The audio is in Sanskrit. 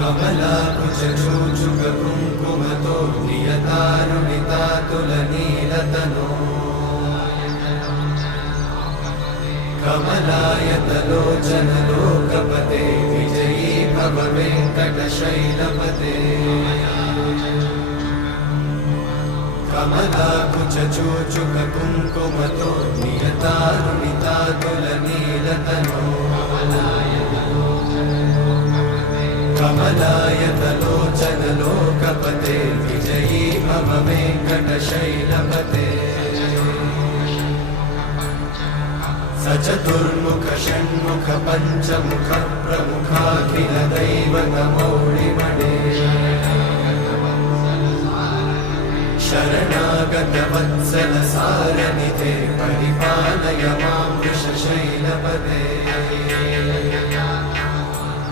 कमलाकुचूचुककुङ्कुमतो नियतारुणितातुलनीलतनो कमलायतलोचनलोकपते विजयी भव वेङ्कटशैलपते कमलाकुचूचुककुङ्कुमतो नियतारुणितातुलनीलतनो कमलायतलोचनलोकपते विजयी भव वेङ्कटशैलपते सचतुर्मुख षण्मुख पञ्चमुख प्रमुखाखिलदैवतमौलिमणे शरणागतवत्सल सार